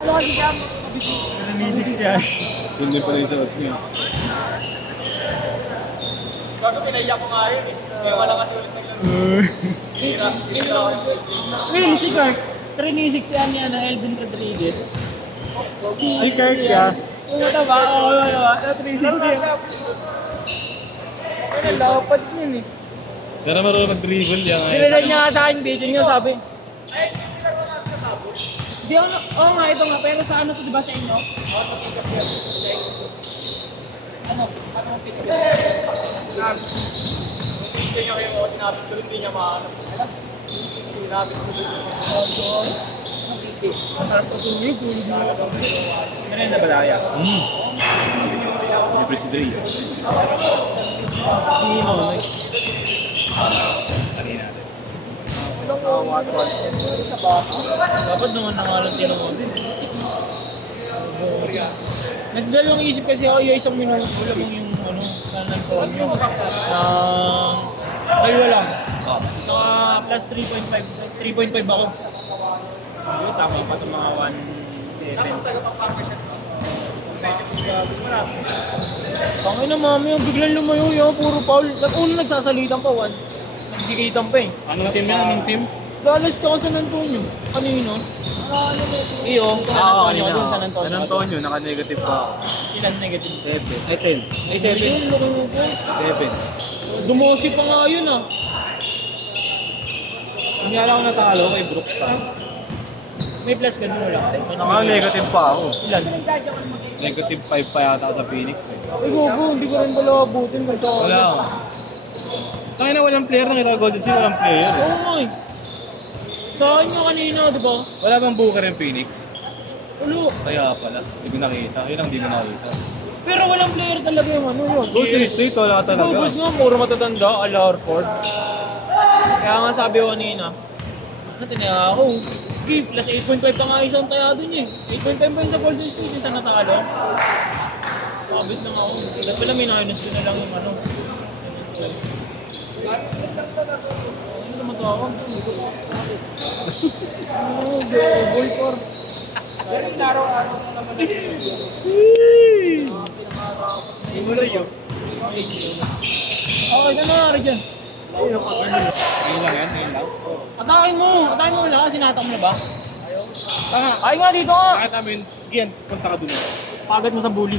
Ano kasi siya? Naninilig yan. Hindi pala yung suot niya. Bago pinaiyak ko nga yun eh. Kaya wala kasi ulit naglaro. Will, si Kirk. 360 yan niya ng Elvin Rodriguez. Si Kirk ya. Ano ito ba? Oo, 360. Ano, lapad yun eh. Pero marunong mag-dribble yan. Sinilay niya nga sa akin, video niya sabi. Di ako, oo nga, ito nga, pero sa ano to, di ba sa inyo? Ano ang pinag Hindi niya kayo sinabi ko, hindi niya mahanap. Sinabi ko Masarap ko ito niya, tulog niya. Ano yung nabalaya? Libre si Dre. Sino? Kanina natin. Ilang waterfalls yan sa bata. Dapat naman nangalan din ako. Nagdalawang isip kasi ako yung isang minuto lang yung ano, San Antonio. Dalawa lang. Naka plus 3.5. 3.5 ako. Hindi, tama pa itong mga 1.7. Tangay na mami, yung biglang lumayo yung puro foul. Una nagsasalitan pa, nagdikitan pa eh. Anong team yan? Anong team? Dallas ka San Antonio. Kanino? Iyo, San Antonio ka dun, San Antonio. San Antonio, naka-negative pa ako. Ilan negative? 7. Ay, 10. Ay, 7. Ayun, loko mo po. 7. Dumosi pa nga yun ah. Hindi alam ko natalo kay Brooks pa. May plus ka dun wala. Naka-negative pa ako. Ilan? Negative 5 pa yata ako sa Phoenix eh. Ay, gogo, hindi ko rin pala abutin kasi ako. Wala ako. Kaya na walang player, nakita ko Golden State, walang player. Oo nga eh. Sa akin nga kanina, di ba? Wala bang Booker yung Phoenix? Ulo. Kaya pala, hindi ko nakita. Yun ang hindi ko nakita. Pero walang player talaga yung ano yun. Golden State, wala talaga. Bubos nga, puro matatanda, Al Horford. Kaya nga sabi ko kanina, ano tinaya ako? Sige, plus 8.5 pa nga isang tayado niya eh. 8.5 pa yung sa Golden State, yung sa natalo. Sabit lang ako. Dapat pala may nakinas ko na lang yung ano. Ano naman to ako? Boy for. Pero yung araw-araw na naman Simulo yun. Okay, ano nangyari dyan? Ayun lang yan, ayun lang. Atakin mo! Atakin mo wala, sinatak mo na ba? Tanga, ay nga dito nga! Bakit namin, Gian, punta ka dun. Pagad mo sa bully.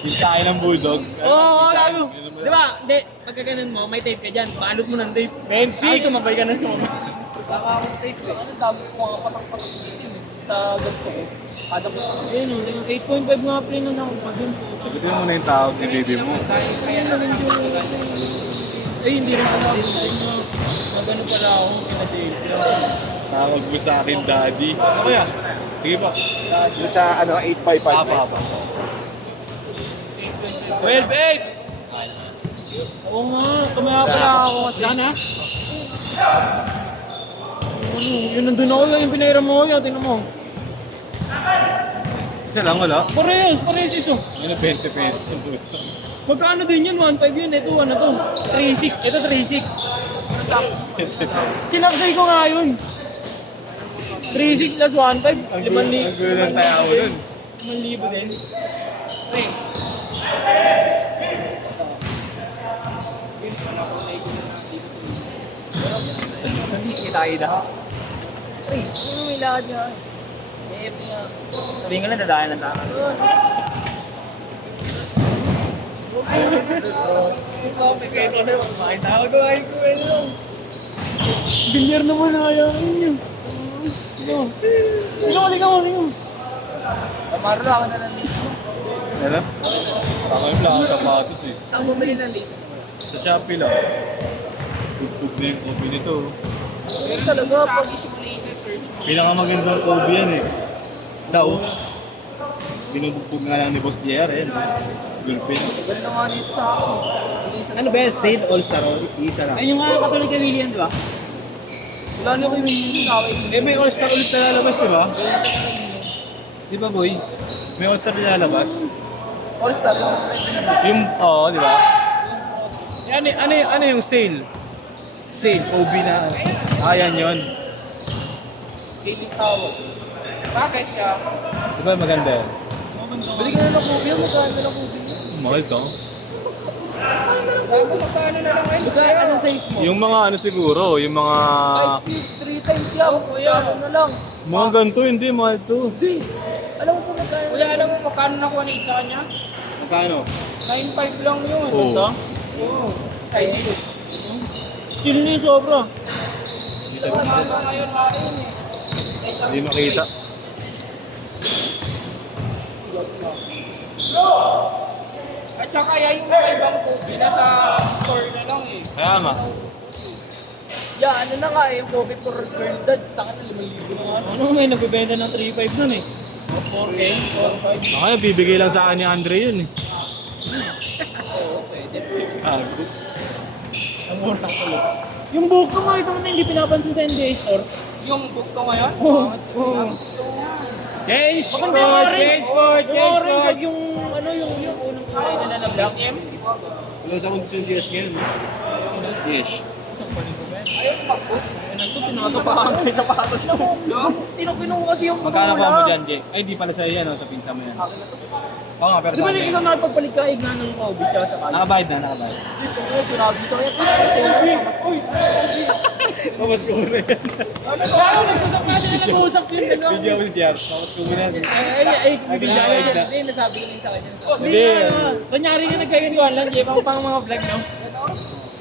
Yung tayo ng Bulldog. Oo, lalo. Di ba? Hindi, pagka ganun mo, may tape ka dyan. Balot mo ng tape. Men Ay, sumabay ka na sumabay. Baka akong tape eh. Ano dami ko mga patang-patang dito eh. Sa ganito ko. Kada ko sa Ayun o, 8.5 nga pre na ako pa dun. Sagutin mo muna yung tawag ni baby mo. kaya Ay, hindi rin pala ako. Magano pala ako, kina-tape. Tawag mo sa akin, daddy. Ano kaya? Sige pa. Yung sa ano, 855. Apa. 12-8! Oo nga, tumaya pala ako kasi. Yan ha? Ano, yun nandun ako yung pinairam mo yun, tinan mo. Isa lang wala. Parehas iso. Yun ang 20 pesos. Magkano din yun? 1.5 yun. Ito, ano to? 3.6. Ito, 3.6. Kinakday ko nga yun. 3.6 plus 1.5. 5,000. Ang gulo ng tayo ako dun. 5,000 din. Pre. kita-kita. Ay, ano may lakad niya? Sabihin ko lang, dadayan ng tao. Bilyar naman na kaya ninyo. Ikaw. Marlo ako na lang dito. Ano? Tama yung lang sa sapatos eh. Saan bumili ng list? Sa Shopee lang. Tugtog na yung Kobe nito. Pero talaga, pag isip search mo. Pinakamagandang Kobe yan eh. Daw. Binubugbog nga lang ni Boss JR eh. Gulpin. Ganda nga dito sa akin. Ano ba yan? Save All-Star o isa lang? Ayun yung nga katulad kay William, di ba? Wala na ko yung yun sa akin. Eh may All-Star ulit na lalabas di ba? Di ba boy? May All-Star na lalabas? All-Star yung Oo, di ba? Ano yung sale? Sale, OB na. Ayan yon. Saving tawag. Bakit ka? Di ba maganda yan? Bili ka na ng kubi, magkano na ng kubi? Mahal to. Magkano na lang ngayon? Magkano anong size mo? Yung mga ano siguro, yung mga... 5 piece, 3 times yan. Kuya, ano na lang. Mga ganito, hindi, mahal to. Hindi. Alam mo po magkano? Kuya, alam mo magkano nakuha ni sa kanya? Magkano? 9.5 lang yun. Oo. Ito? Oo. Size 2. Chill na yung sobra. Mama ngayon natin eh. Hindi makita. At saka yung mga ibang kubi, nasa store na lang eh. Kaya nga. Yeah, ano na nga eh, yung COVID for girl dad, taka na 5,000 na nga. Ano nga, nagbibenta ng 3.5 nun eh. 4K, 4.5. Kaya bibigay lang sa akin ni Andre yun eh. Oo, pwede. Ang mura ko lang. Yung buhok ko nga, ito na hindi pinapansin sa NDA store. Yung book ko ngayon, Oo. bakit kasi nga gusto ko nga. Cage Maganda yung orange. Yung orange at yung ano yung unang kulay na na black. M? Wala sa kondisyon si SK yun. Yes. Isang panin ko ba? Ayaw mag-book. Ito, pinakapahan ko yung sapatos ko. Kinukinuha kasi yung Magkano book pa mo dyan, Jay? Ay, di pala sa'yo yan, sa pinsa mo yan. Oo nga, pero Di ba sa na akin. ikaw nakapagpalit ka igna ng COVID tsaka sa kanya? Nakabayad na, nakabayad. Dito ko, sinabi sa kanya, kaya sa iyo, mas uy. Pamas ko muna yan. Ano, nag-usap natin na nag-usap yun. Video ko si JR. Pamas ko muna yan. Ay, Nakabayad na. Hindi, nasabi ko sa kanya. Hindi. Kunyari ka nagkagantuan lang, Jay, pang mga vlog, no?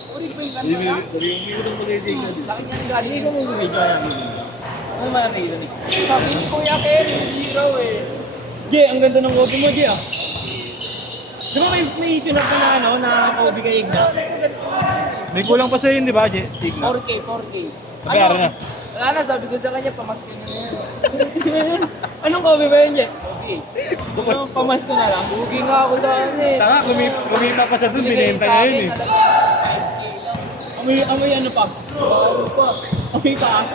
Ulit ba yung Hindi ganda mo ka? itong magiging na dito. Laki niya ng galing. Hindi ko mo video yan. Ano ba natin yun? Sabi ni Kuya Ken, zero eh. Jay, ang ganda ng COVID mo, Jay, ah. Di ba may sinap ka na ano, na COVID kay Igna? May kulang pa sa'yo yun, di ba, Jay? Tignan. 4K, 4K. Nagkara na. Wala na, sabi ko sa kanya, pamaskin na yan. Anong COVID ba yun, Jay? Okay. Anong pamas ko na lang? Bugi nga ako sa kanya eh. Taka, kumita pa siya dun, binenta niya yun eh. Amoy ano pa? Bago pa. Amoy pa ah.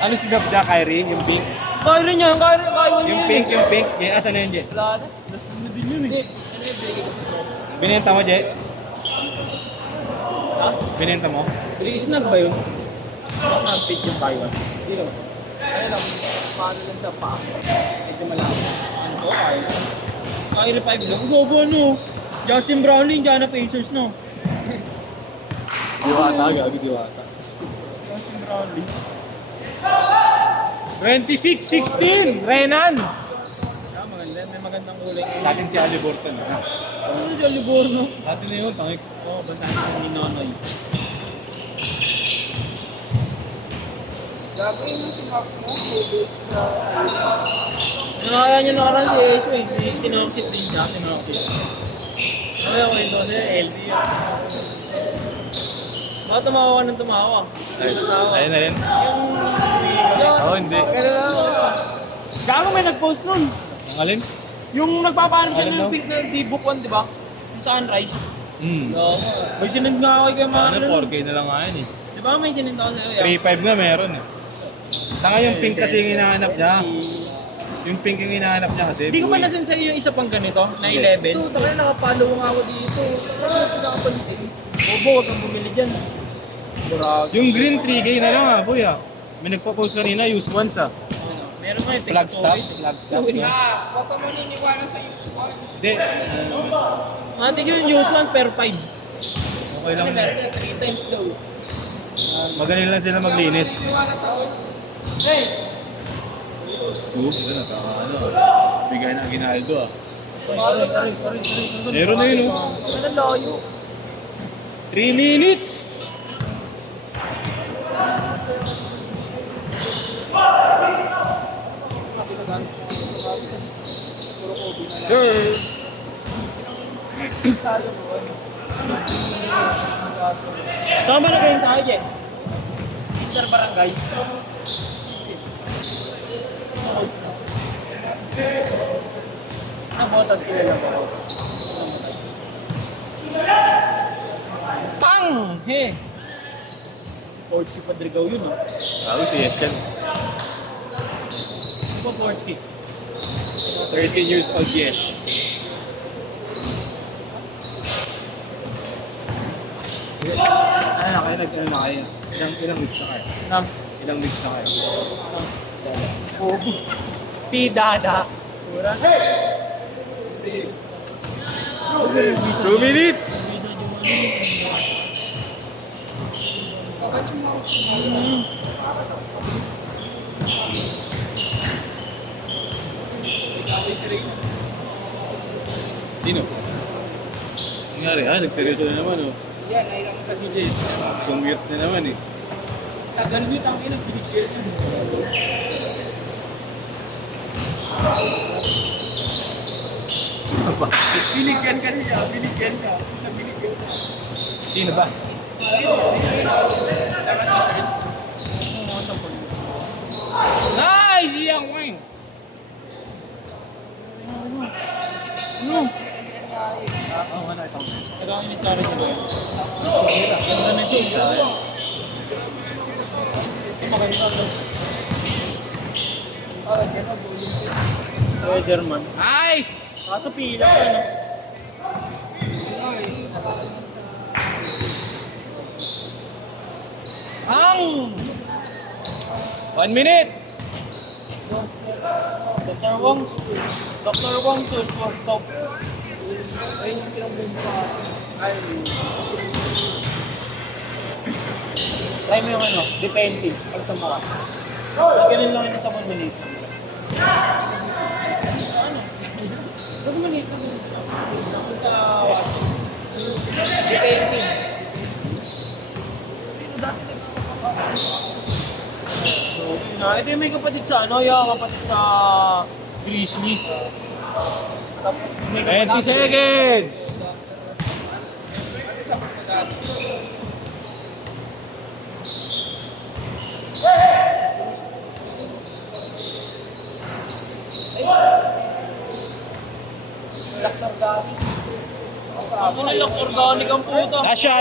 Ano si Gab Jack, Kyrie? Yung pink? Kaya rin yan, kaya niya Yung yun. pink, yung pink. Yung asan na yun, Jay? Wala na. Ano din yun Hindi, eh. ano yung binigay ko sa bro? Binenta mo, Jay? Ha? Binenta mo? Snag ba yun? Snag fit yung Taiwan. Hindi naman. Ano lang, paano lang sa paa. Medyo malaki. Ano ko, kaya. Kaya 5 lang. Gogo ano? Justin Brownlee, Indiana Pacers no? Diwata, gagi diwata. Justin Brownlee. 26-16! Renan! Kaya maganda, may magandang kulay. Sa atin si Ali Borton. Ano si Livorno? Sa atin na yun, pangik. Oo, bantayan ni Nonoy. Gagawin yung tinap mo, COVID sa... Nakaya niyo na karan si Eso eh. Tinoksit din siya, tinoksit. Kaya ko ito na LD yun. Baka tumawa ka ng tumawa. Ayun na rin. Oo, hindi. Ganun lang ako. Gago may nag-post nun. Ang alin? Yung nagpapaano siya Alam ng mo? pic ng D-Book 1, di ba? Yung sunrise. Hmm. May sinend nga ako kay mga Ano, 4K na lang nga yun eh. Di ba may sinend ako sa'yo? Yeah? 3.5 nga meron eh. Tanga yung pink kasi yung hinahanap niya. Yung pink yung hinahanap niya kasi. Hindi ko ba nasin sa'yo yung isa pang ganito, na Hindi. 11? Ito, taka na nakapollow nga ako dito. Ano yung pinakapansin? Bobo, huwag kang bumili dyan. Yung green 3K na lang ah, boy ah. May nagpo-post kanina, use once ah. Meron nga yung Flag stop. COVID. Flag stop. Uy. Ah, huwag ka maniniwala sa usual. Hindi. Matik yung use once pero 5. Okay Ano lang. meron na 3 times daw. Magaling lang sila maglinis. Maniwala sa akin. Hey! Ito ano. Bigay na Aguinaldo ah. Sorry. Meron na yun oh. Ano layo? 3 minutes! Sir! Saan ba nagayon sa akin, Sir Barangay. Nabotas kilala ba ako? Tang! He! Portsky Padrigaw yun ah. Ako si Esken. Ano ba Portsky? 13 years old, yes. Ano na kayo? Nag-ano na kayo? Ilang weeks na kayo? Nam? Ilang weeks na kayo? Pidada. Pura. 2 minutes! Sino? Nangyari nagseryoso na naman oh. Yan, nahilang ko sa BJ. Convert na naman eh. Tagal mo ang ina, binigyan yun. Binigyan ka niya, binigyan ka. Binigyan ka. Sino ba? Nice! Yang wing! Ikaw ang inisari niya ba yun? Ganda na ito isa. Maganda ito. Weatherman. Nice! Kaso pila ka, no? Ang! 1 minute! Dr. Wong. Dr. Wong, soap. Ayun yung pinag-bomba. Ay, Try mo yung ano, defensive. Pag sa mukha. Ganun lang yung sa maliit. huwag mo nito. Sa defensive. Ito yung may kapatid sa ano, yung kapatid sa Grizzlies. Tapos may 20 seconds! Laksang dati. Ako na lang organic ang puta. Last shot!